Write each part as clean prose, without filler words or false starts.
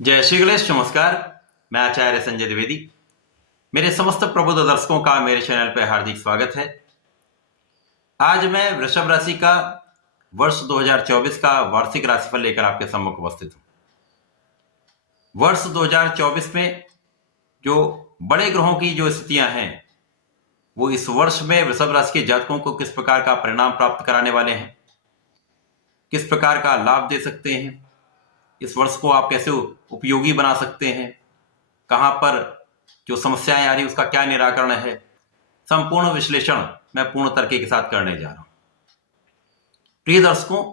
जय श्री गणेश। नमस्कार। मैं आचार्य संजय द्विवेदी। मेरे समस्त प्रबुद्ध दर्शकों का मेरे चैनल पर हार्दिक स्वागत है। आज मैं वृषभ राशि का वर्ष 2024 का वार्षिक राशिफल लेकर आपके सम्मुख उपस्थित हूं। वर्ष 2024 में जो बड़े ग्रहों की जो स्थितियां हैं वो इस वर्ष में वृषभ राशि के जातकों को किस प्रकार का परिणाम प्राप्त कराने वाले हैं, किस प्रकार का लाभ दे सकते हैं, इस वर्ष को आप कैसे उपयोगी बना सकते हैं, कहां पर जो समस्याएं आ रही उसका क्या निराकरण है, संपूर्ण विश्लेषण मैं पूर्ण तर्क के साथ करने जा रहा हूं। प्रिय दर्शकों,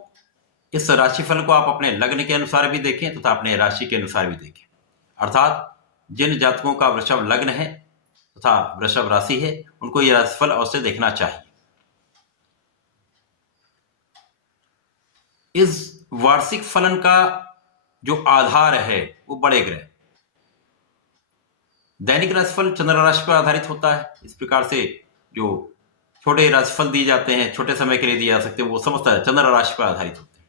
इस राशिफल को आप अपने लग्न के अनुसार भी देखें तथा अपने राशि के अनुसार भी देखें, अर्थात जिन जातकों का वृषभ लग्न है तथा वृषभ राशि है उनको यह राशिफल अवश्य देखना चाहिए। इस वार्षिक फलन का जो आधार है वो बड़े ग्रह। दैनिक राशिफल चंद्र राशि पर आधारित होता है। इस प्रकार से जो छोटे राशिफल दिए जाते हैं, छोटे समय के लिए दिए जा सकते हैं, वो समस्त चंद्र राशि पर आधारित होते हैं।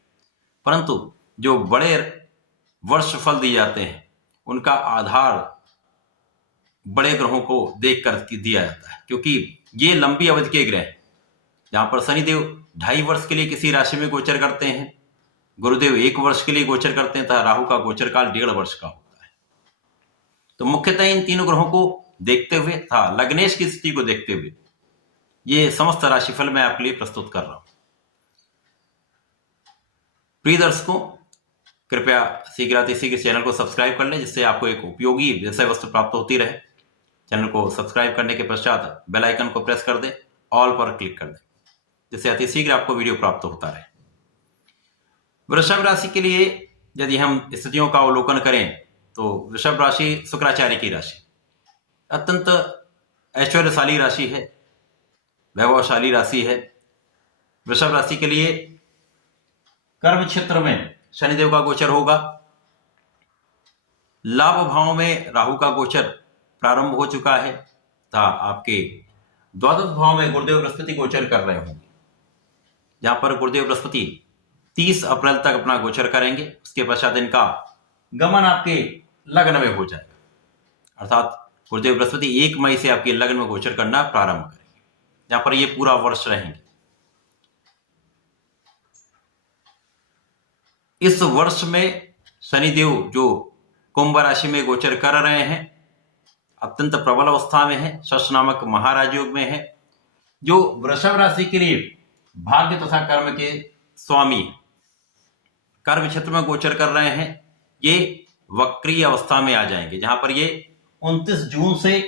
परंतु जो बड़े वर्ष फल दिए जाते हैं उनका आधार बड़े ग्रहों को देख कर दिया जाता है, क्योंकि ये लंबी अवधि के ग्रह हैं। जहां पर शनिदेव 2.5 वर्ष के लिए किसी राशि में गोचर करते हैं, गुरुदेव 1 वर्ष के लिए गोचर करते हैं तथा राहु का गोचर काल 1.5 वर्ष का होता है। तो मुख्यतः इन तीनों ग्रहों को देखते हुए तथा लग्नेश की स्थिति को देखते हुए ये समस्त राशिफल मैं आपके लिए प्रस्तुत कर रहा हूं। प्रिय दर्शकों, कृपया शीघ्र चैनल को सब्सक्राइब कर लें, जिससे आपको एक उपयोगी विषय वस्तु प्राप्त होती रहे। चैनल को सब्सक्राइब करने के पश्चात बेल आइकन को प्रेस कर दें, ऑल पर क्लिक कर दें, जिससे अति शीघ्र आपको वीडियो प्राप्त होता रहे। वृषभ राशि के लिए यदि हम स्थितियों का अवलोकन करें तो वृषभ राशि शुक्राचार्य की राशि, अत्यंत ऐश्वर्यशाली राशि है, वैभवशाली राशि है। वृषभ राशि के लिए कर्म क्षेत्र में शनिदेव का गोचर होगा, लाभ भाव में राहु का गोचर प्रारंभ हो चुका है तथा आपके द्वादश भाव में गुरुदेव बृहस्पति गोचर कर रहे होंगे। जहां पर गुरुदेव बृहस्पति 30 अप्रैल तक अपना गोचर करेंगे, उसके पश्चात इनका गमन आपके लग्न में हो जाएगा, अर्थात गुरुदेव बृहस्पति 1 मई से आपके लग्न में गोचर करना प्रारंभ करेंगे, जहां पर ये पूरा वर्ष रहेंगे। इस वर्ष में शनिदेव जो कुंभ राशि में गोचर कर रहे हैं अत्यंत प्रबल अवस्था में है, शश नामक महाराज योग में है, जो वृषभ राशि के लिए भाग्य तथा कर्म के स्वामी कर्म क्षेत्र में गोचर कर रहे हैं। ये वक्रीय अवस्था में आ जाएंगे, जहां पर ये 29 जून से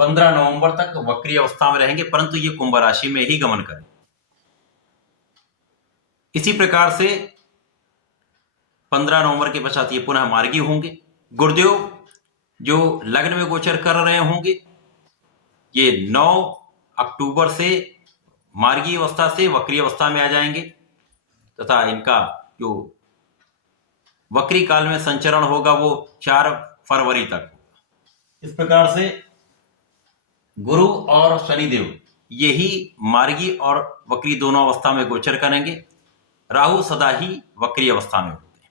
15 नवंबर तक वक्रीय अवस्था में रहेंगे, परंतु ये कुंभ राशि में ही गमन करें। इसी प्रकार से 15 नवंबर के पश्चात ये पुनः मार्गी होंगे। गुरुदेव जो लग्न में गोचर कर रहे होंगे ये 9 अक्टूबर से मार्गी अवस्था से वक्रीय अवस्था में आ जाएंगे तथा इनका जो वक्री काल में संचरण होगा वो 4 फरवरी तक होगा। इस प्रकार से गुरु और शनिदेव यही मार्गी और वक्री दोनों अवस्था में गोचर करेंगे। राहु सदा ही वक्री अवस्था में होते हैं।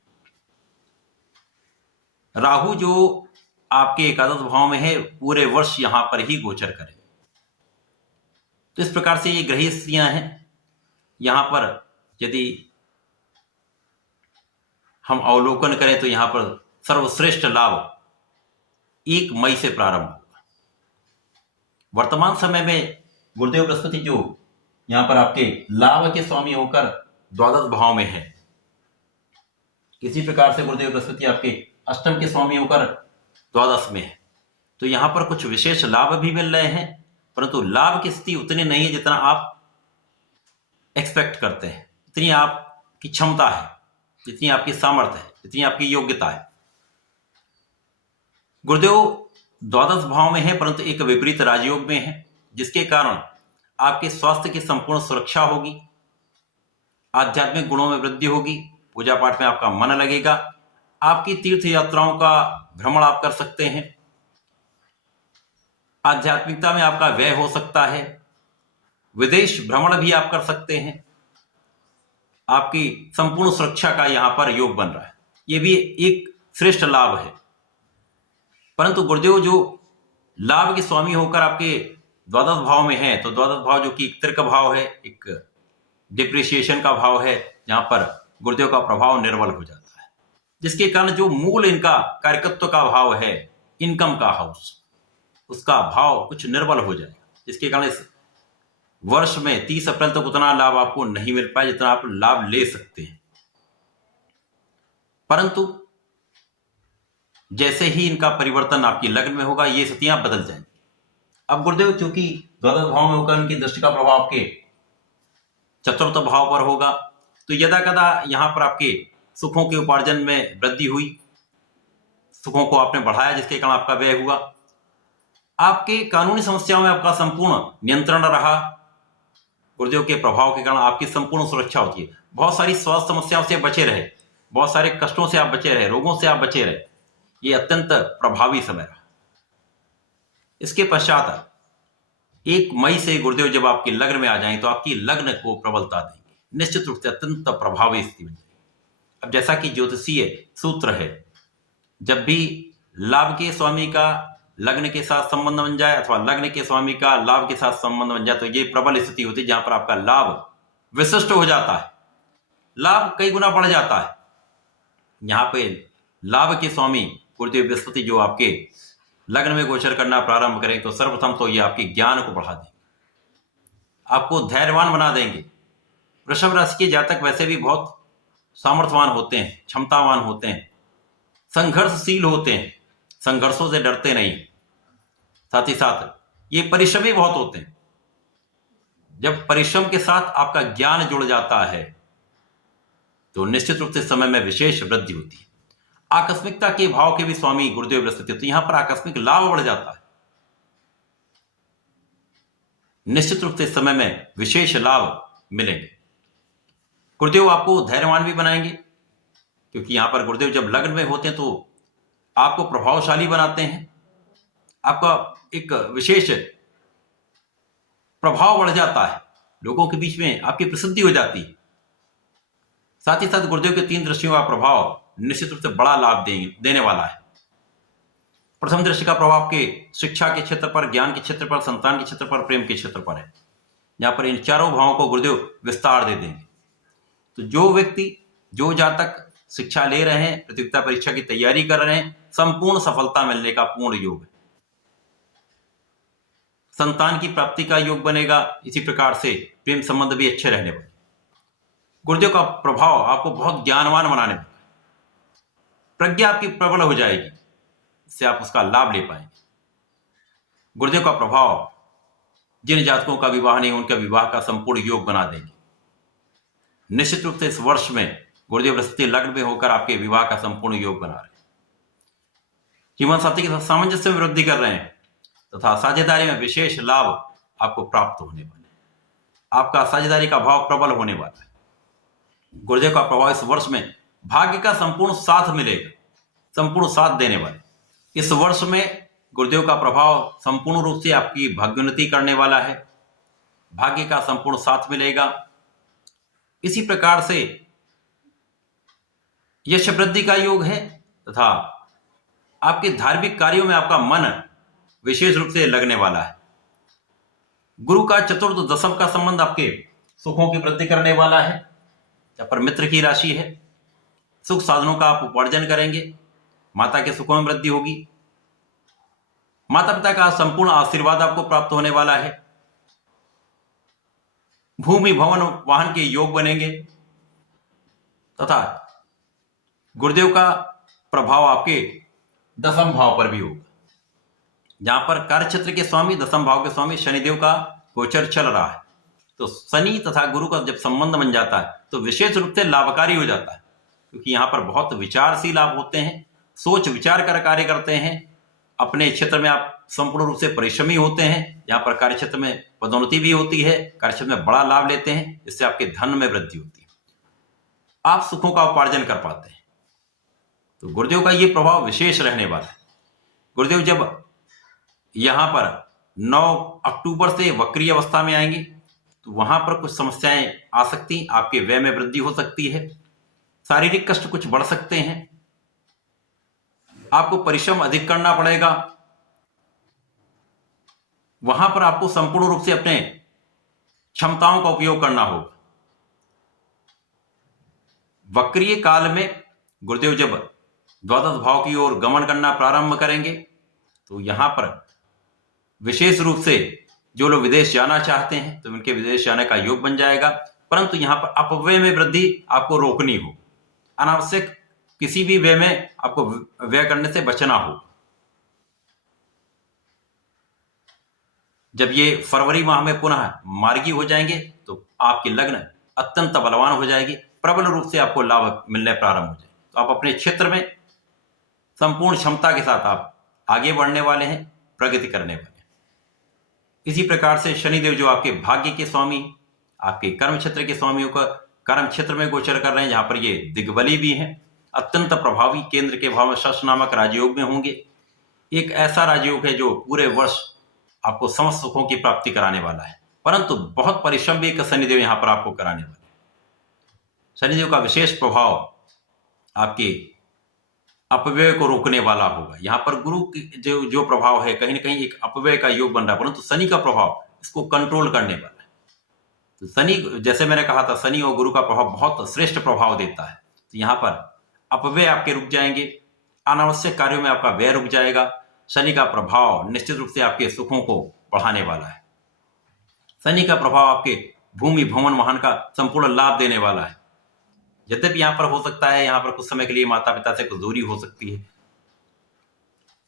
राहु जो आपके एकादश भाव में है पूरे वर्ष यहां पर ही गोचर करेंगे। तो इस प्रकार से ये ग्रही स्थितियां हैं। यहां पर यदि हम अवलोकन करें तो यहां पर सर्वश्रेष्ठ लाभ 1 मई से प्रारंभ होगा। वर्तमान समय में गुरुदेव बृहस्पति जो यहां पर आपके लाभ के स्वामी होकर द्वादश भाव में है, किसी प्रकार से गुरुदेव बृहस्पति आपके अष्टम के स्वामी होकर द्वादश में है, तो यहां पर कुछ विशेष लाभ भी मिल रहे हैं, परंतु लाभ की स्थिति उतनी नहीं है जितना आप एक्सपेक्ट करते हैं, जितनी आपकी क्षमता है, जितनी आपकी सामर्थ्य है, जितनी आपकी योग्यता है। गुरुदेव द्वादश भाव में है परंतु एक विपरीत राजयोग में है, जिसके कारण आपके स्वास्थ्य की संपूर्ण सुरक्षा होगी, आध्यात्मिक गुणों में वृद्धि होगी, पूजा पाठ में आपका मन लगेगा, आपकी तीर्थ यात्राओं का भ्रमण आप कर सकते हैं, आध्यात्मिकता में आपका व्यय हो सकता है, विदेश भ्रमण भी आप कर सकते हैं। आपकी संपूर्ण सुरक्षा का यहां पर योग बन रहा है। ये भी एक श्रेष्ठ लाभ है। परंतु गुरुदेव जो लाभ के स्वामी होकर आपके द्वादश भाव में है, तो द्वादश भाव जो कि एक तिर्क भाव है, एक डिप्रिसिएशन का भाव है, जहां पर गुरुदेव का प्रभाव निर्बल हो जाता है, जिसके कारण जो मूल इनका कार्यकत्व का भाव है, इनकम का हाउस, उसका भाव कुछ निर्बल हो जाएगा, जिसके कारण इस वर्ष में 30 अप्रैल तक उतना लाभ आपको नहीं मिल पाए जितना आप लाभ ले सकते हैं। परंतु जैसे ही इनका परिवर्तन आपकी लग्न में होगा, ये स्थितियां बदल जाएंगी। अब गुरुदेव चूंकि द्वादश भाव में होकर उनकी दृष्टि का प्रभाव आपके चतुर्थ भाव पर होगा, तो यदा कदा यहां पर आपके सुखों के उपार्जन में वृद्धि हुई, सुखों को आपने बढ़ाया, जिसके कारण आपका व्यय हुआ। आपके कानूनी समस्याओं में आपका संपूर्ण नियंत्रण रहा, गुरुदेव के प्रभाव के कारण आपकी संपूर्ण सुरक्षा होती है। बहुत सारी स्वास्थ्य समस्याओं से बचे रहे, बहुत सारे कष्टों से आप बचे रहे, रोगों से आप बचे रहे, ये अत्यंत प्रभावी समय रहा। इसके पश्चात 1 मई से गुरुदेव जब आपके लग्न में आ जाएं, तो आपकी लग्न को प्रबलता देंगे, निश्चित रूप से अत्यंत प्रभावी स्थिति बन जाएगी। अब जैसा कि ज्योतिषीय सूत्र है, जब भी लाभ के स्वामी का लग्न के साथ संबंध बन जाए अथवा लग्न के स्वामी का लाभ के साथ संबंध बन जाए, तो ये प्रबल स्थिति होती है जहां पर आपका लाभ विशिष्ट हो जाता है, लाभ कई गुना बढ़ जाता है। यहां पे लाभ के स्वामी गुरुदेव बृहस्पति जो आपके लग्न में गोचर करना प्रारंभ करें, तो सर्वप्रथम तो ये आपके ज्ञान को बढ़ा देंगे, आपको धैर्यवान बना देंगे। वृषभ राशि के जातक वैसे भी बहुत सामर्थ्यवान होते हैं, क्षमतावान होते हैं, संघर्षशील होते हैं, संघर्षों से डरते नहीं, साथ ही साथ ये परिश्रमी बहुत होते हैं। जब परिश्रम के साथ आपका ज्ञान जुड़ जाता है, तो निश्चित रूप से समय में विशेष वृद्धि होती है। आकस्मिकता के भाव के भी स्वामी गुरुदेव बृहस्पति, तो यहां पर आकस्मिक लाभ बढ़ जाता है, निश्चित रूप से समय में विशेष लाभ मिलेंगे। गुरुदेव आपको धैर्यवान भी बनाएंगे, क्योंकि यहां पर गुरुदेव जब लग्न में होते हैं तो आपको प्रभावशाली बनाते हैं, आपका एक विशेष प्रभाव बढ़ जाता है, लोगों के बीच में आपकी प्रसिद्धि हो जाती है। साथ ही साथ गुरुदेव के 3 दृष्टियों का प्रभाव निश्चित रूप से बड़ा लाभ देने वाला है। प्रथम दृष्टि का प्रभाव आपके शिक्षा के क्षेत्र पर, ज्ञान के क्षेत्र पर, संतान के क्षेत्र पर, प्रेम के क्षेत्र पर है, जहां पर इन चारों भावों को गुरुदेव विस्तार दे देंगे। तो जो व्यक्ति, जो जातक शिक्षा ले रहे हैं, प्रतियोगिता परीक्षा की तैयारी कर रहे हैं, संपूर्ण सफलता मिलने का पूर्ण योग है। संतान की प्राप्ति का योग बनेगा, इसी प्रकार से प्रेम संबंध भी अच्छे रहने वाले। गुरुदेव का प्रभाव आपको बहुत ज्ञानवान बनाने वाला है, प्रज्ञा आपकी प्रबल हो जाएगी, इससे आप उसका लाभ ले पाएंगे। गुरुदेव का प्रभाव जिन जातकों का विवाह नहीं, उनका विवाह का संपूर्ण योग बना देंगे। निश्चित रूप से इस वर्ष में गुरुदेव बृहस्पति लग्न में होकर आपके विवाह का संपूर्ण योग बना रहे हैं, जीवन साथी के साथ सामंजस्य में वृद्धि कर रहे हैं, तथा साझेदारी में विशेष लाभ आपको प्राप्त होने वाले हैं। आपका साझेदारी का भाव प्रबल होने वाला है। गुरुदेव का प्रभाव इस वर्ष में भाग्य का संपूर्ण साथ मिलेगा, संपूर्ण साथ देने वाले। इस वर्ष में गुरुदेव का प्रभाव संपूर्ण रूप से आपकी भाग्योन्नति करने वाला है, भाग्य का संपूर्ण साथ मिलेगा। इसी प्रकार से यश वृद्धि का योग है, तथा आपके धार्मिक कार्यों में आपका मन विशेष रूप से लगने वाला है। गुरु का चतुर्थ दशम का संबंध आपके सुखों की वृद्धि करने वाला है, जहां पर मित्र की राशि है। सुख साधनों का आप उपार्जन करेंगे, माता के सुखों में वृद्धि होगी, माता पिता का संपूर्ण आशीर्वाद आपको प्राप्त होने वाला है। भूमि भवन वाहन के योग बनेंगे, तथा गुरुदेव का प्रभाव आपके दसम भाव पर भी होगा, जहां पर कार्यक्षेत्र के स्वामी, दसम भाव के स्वामी शनिदेव का गोचर चल रहा है। तो शनि तथा गुरु का जब संबंध बन जाता है, तो विशेष रूप से लाभकारी हो जाता है, क्योंकि यहां पर बहुत विचारशील आप होते हैं, सोच विचार कर कार्य करते हैं। अपने क्षेत्र में आप संपूर्ण रूप से परिश्रमी होते हैं, यहाँ पर कार्यक्षेत्र में पदोन्नति भी होती है, कार्यक्षेत्र में बड़ा लाभ लेते हैं, इससे आपके धन में वृद्धि होती है, आप सुखों का उपार्जन कर पाते हैं। तो गुरुदेव का ये प्रभाव विशेष रहने वाला है। गुरुदेव जब यहाँ पर 9 अक्टूबर से वक्री अवस्था में आएंगे, तो वहां पर कुछ समस्याएं आ सकती, आपके व्यय में वृद्धि हो सकती है, शारीरिक कष्ट कुछ बढ़ सकते हैं, आपको परिश्रम अधिक करना पड़ेगा, वहां पर आपको संपूर्ण रूप से अपने क्षमताओं का उपयोग करना होगा। वक्रीय काल में गुरुदेव जब द्वादश भाव की ओर गमन करना प्रारंभ करेंगे तो यहां पर विशेष रूप से जो लोग विदेश जाना चाहते हैं तो उनके विदेश जाने का योग बन जाएगा, परंतु यहां पर अपव्यय में वृद्धि आपको रोकनी हो। अनावश्यक किसी भी व्यय में आपको व्यय करने से बचना हो। जब ये फरवरी माह में पुनः मार्गी हो जाएंगे तो आपकी लग्न अत्यंत बलवान हो जाएगी, प्रबल रूप से आपको लाभ मिलने प्रारंभ हो जाए। तो आप अपने क्षेत्र में संपूर्ण क्षमता के साथ आप आगे बढ़ने वाले हैं, प्रगति करने वाले हैं। इसी प्रकार से शनिदेव जो आपके भाग्य के स्वामी, आपके कर्म क्षेत्र के स्वामियों का कर्म क्षेत्र में गोचर कर रहे हैं, जहां पर ये दिग्बली भी हैं, अत्यंत प्रभावी केंद्र के भाव में शश नामक राजयोग में होंगे। एक ऐसा राजयोग है जो पूरे वर्ष आपको समस्त सुखों की प्राप्ति कराने वाला है, परंतु बहुत परिश्रम भी एक शनिदेव यहां पर आपको कराने वाले हैं। शनिदेव का विशेष प्रभाव आपके अपव्यय को रोकने वाला होगा। यहां पर गुरु की जो प्रभाव है, कहीं ना कहीं एक अपव्यय का योग बन रहा है, परंतु शनि का प्रभाव इसको कंट्रोल करने वाला है। तो शनि, जैसे मैंने कहा था, शनि और गुरु का प्रभाव बहुत श्रेष्ठ प्रभाव देता है। तो यहां पर अपव्यय आपके रुक जाएंगे, अनावश्यक कार्यों में आपका व्यय रुक जाएगा। शनि का प्रभाव निश्चित रूप से आपके सुखों को बढ़ाने वाला है। शनि का प्रभाव आपके भूमि भवन वाहन का संपूर्ण लाभ देने वाला है। यद्यपि यहां पर हो सकता है, यहां पर कुछ समय के लिए माता पिता से कुछ दूरी हो सकती है,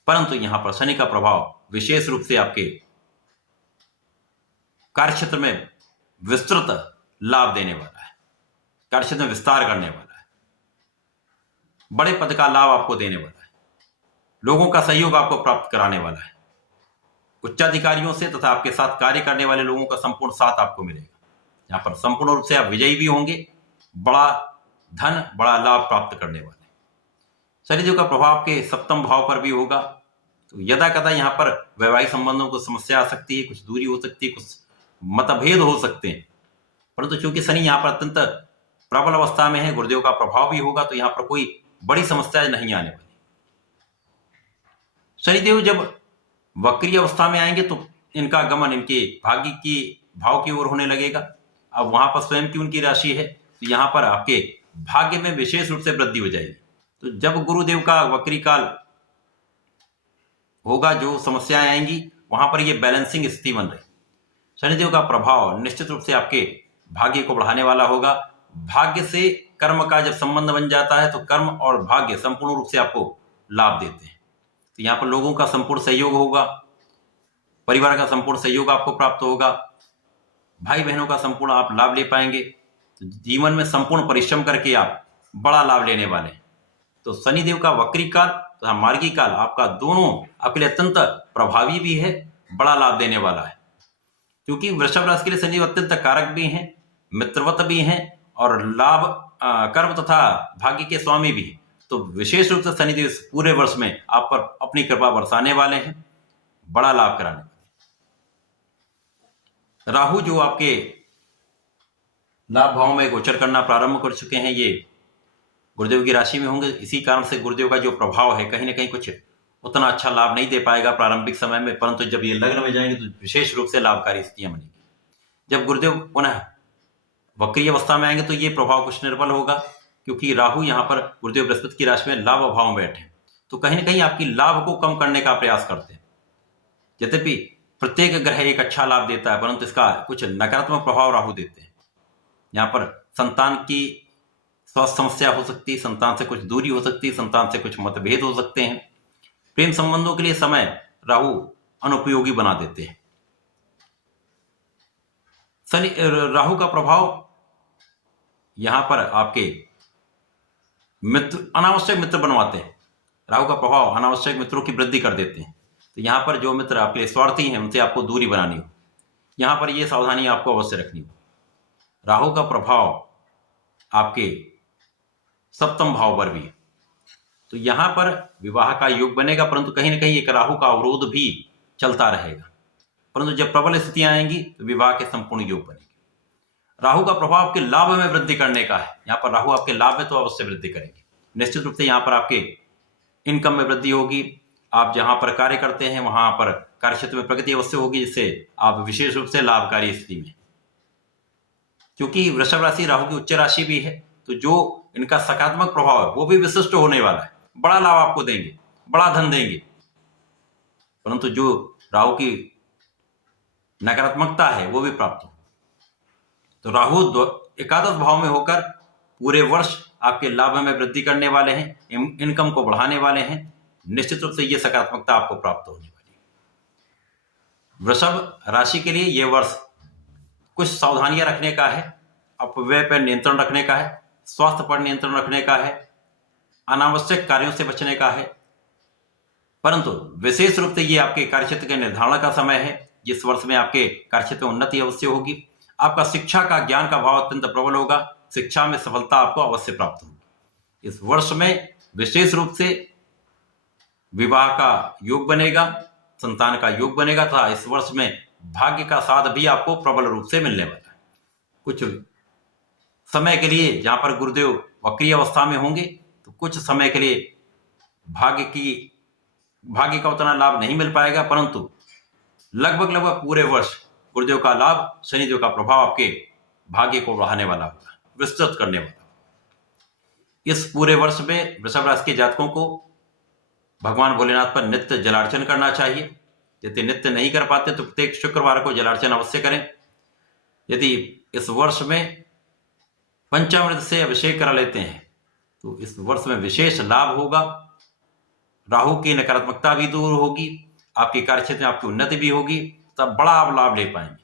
परंतु यहां पर शनि का प्रभाव विशेष रूप से आपके कार्यक्षेत्र में विस्तृत लाभ देने वाला है, कार्यक्षेत्र में विस्तार करने वाला है, बड़े पद का लाभ आपको देने वाला है, लोगों का सहयोग आपको प्राप्त कराने वाला है। उच्चाधिकारियों से तथा आपके साथ कार्य करने वाले लोगों का संपूर्ण साथ आपको मिलेगा। यहां पर संपूर्ण रूप से आप विजयी भी होंगे, बड़ा धन, बड़ा लाभ प्राप्त करने वाले। शनिदेव का प्रभाव आपके सप्तम भाव पर भी होगा, तो यदा कदा यहां पर वैवाहिक संबंधों को समस्या आ सकती है, कुछ दूरी हो सकती है, कुछ मतभेद हो सकते हैं, परंतु चूंकि शनि यहां पर अत्यंत प्रबल अवस्था में है, गुरुदेव का प्रभाव भी होगा, तो यहां पर कोई बड़ी समस्या नहीं आने वाली। शनिदेव जब वक्रीय अवस्था में आएंगे तो इनका गमन इनके भाग्य की भाव की ओर होने लगेगा। अब वहां पर स्वयं की उनकी राशि है, तो यहां पर आपके भाग्य में विशेष रूप से वृद्धि हो जाएगी। तो जब गुरुदेव का वक्री काल होगा, जो समस्याएं आएंगी, वहां पर ये बैलेंसिंग स्थिति बन रही। शनिदेव का प्रभाव निश्चित रूप से आपके भाग्य को बढ़ाने वाला होगा। भाग्य से कर्म का जब संबंध बन जाता है तो कर्म और भाग्य संपूर्ण रूप से आपको लाभ देते हैं। तो यहां पर लोगों का संपूर्ण सहयोग होगा, परिवार का संपूर्ण सहयोग आपको प्राप्त होगा, भाई बहनों का संपूर्ण आप लाभ ले पाएंगे। तो जीवन में संपूर्ण परिश्रम करके आप बड़ा लाभ लेने वाले हैं। तो शनिदेव का वक्री काल तथा मार्गी काल आपका दोनों आपके लिए अत्यंत प्रभावी भी है, बड़ा लाभ देने वाला है। क्योंकि वृषभ राशि के लिए शनिदेव अत्यंत कारक भी हैं, मित्रवत भी हैं और लाभ कर्म तथा भाग्य के स्वामी भी हैं। तो विशेष रूप से शनिदेव पूरे वर्ष में आप पर अपनी कृपा बरसाने वाले हैं, बड़ा लाभ कराने वाले। राहु जो आपके लाभ भाव में गोचर करना प्रारंभ कर चुके हैं, ये गुरुदेव की राशि में होंगे। इसी कारण से गुरुदेव का जो प्रभाव है, कहीं ना कहीं कुछ उतना अच्छा लाभ नहीं दे पाएगा प्रारंभिक समय में, परंतु जब ये लग्न में जाएंगे तो विशेष रूप से लाभकारी स्थितियां बनेगी। जब गुरुदेव पुनः वक्री अवस्था में आएंगे तो ये प्रभाव कुछ निर्बल होगा, क्योंकि राहु यहाँ पर गुरुदेव बृहस्पति की राशि में लाभ भाव में बैठे, तो कहीं ना कहीं आपकी लाभ को कम करने का प्रयास करते हैं। यद्यपि प्रत्येक ग्रह एक अच्छा लाभ देता है, परंतु इसका कुछ नकारात्मक प्रभाव राहु देते हैं। यहाँ पर संतान की स्वास्थ्य समस्या हो सकती है, संतान से कुछ दूरी हो सकती है, संतान से कुछ मतभेद हो सकते हैं। प्रेम संबंधों के लिए समय राहु अनुपयोगी बना देते हैं। शनि राहु का प्रभाव यहां पर आपके मित्र, अनावश्यक मित्र बनवाते हैं। राहु का प्रभाव अनावश्यक मित्रों की वृद्धि कर देते हैं। तो यहां पर जो मित्र आपके स्वार्थी हैं, उनसे आपको दूरी बनानी हो, यहां पर यह सावधानी आपको अवश्य रखनी हो। राहु का प्रभाव आपके सप्तम भाव पर भी, तो यहां पर विवाह का योग बनेगा, परंतु कहीं ना कहीं एक राहु का अवरोध भी चलता रहेगा। परंतु जब प्रबल स्थितियां आएंगी तो विवाह के संपूर्ण योग बनेंगे। राहु का प्रभाव आपके लाभ में वृद्धि करने का है। यहाँ पर राहु आपके लाभ में तो अवश्य वृद्धि करेंगे। निश्चित रूप से यहाँ पर आपके इनकम में वृद्धि होगी। आप जहां पर कार्य करते हैं वहां पर कार्यक्षेत्र में प्रगति अवश्य होगी, जिससे आप विशेष रूप से लाभकारी स्थिति में। क्योंकि वृषभ राशि राहु की उच्च राशि भी है, तो जो इनका सकारात्मक प्रभाव है वो भी विशिष्ट होने वाला है। बड़ा लाभ आपको देंगे, बड़ा धन देंगे। परंतु जो राहु की नकारात्मकता है वो भी प्राप्त हो। तो राहु एकादश भाव में होकर पूरे वर्ष आपके लाभ में वृद्धि करने वाले हैं, इनकम को बढ़ाने वाले हैं। निश्चित रूप से ये सकारात्मकता आपको प्राप्त होने वाली है। वृषभ राशि के लिए ये वर्ष कुछ सावधानियां रखने का है, अपव्यय पर नियंत्रण रखने का है, स्वास्थ्य पर नियंत्रण रखने का है, अनावश्यक कार्यों से बचने का है। परंतु विशेष रूप से ये आपके कार्यक्षेत्र के निर्धारण का समय है। जिस वर्ष में आपके कार्यक्षेत्र में उन्नति अवश्य होगी। आपका शिक्षा का ज्ञान का भाव अत्यंत प्रबल होगा। शिक्षा में सफलता आपको अवश्य प्राप्त होगी। इस वर्ष में विशेष रूप से विवाह का योग बनेगा, संतान का योग बनेगा तथा इस वर्ष में भाग्य का साथ भी आपको प्रबल रूप से मिलने वाला है। कुछ समय के लिए जहां पर गुरुदेव वक्री अवस्था में होंगे तो कुछ समय के लिए भाग्य का उतना लाभ नहीं मिल पाएगा, परंतु लगभग पूरे वर्ष गुरुदेव का लाभ, शनिदेव का प्रभाव आपके भाग्य को बढ़ाने वाला होगा, विस्तृत करने वाला। इस पूरे वर्ष में वृषभ राशि के जातकों को भगवान भोलेनाथ पर नित्य जलार्चन करना चाहिए। यदि नित्य नहीं कर पाते तो प्रत्येक शुक्रवार को जलार्चन अवश्य करें। यदि इस वर्ष में पंचामृत से अभिषेक करा लेते हैं तो इस वर्ष में विशेष लाभ होगा। राहु की नकारात्मकता भी दूर होगी, आपके कार्यक्षेत्र में आपकी उन्नति भी होगी, तब बड़ा आप लाभ ले पाएंगे।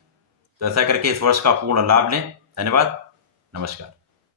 तो ऐसा करके इस वर्ष का पूर्ण लाभ लें। धन्यवाद, नमस्कार।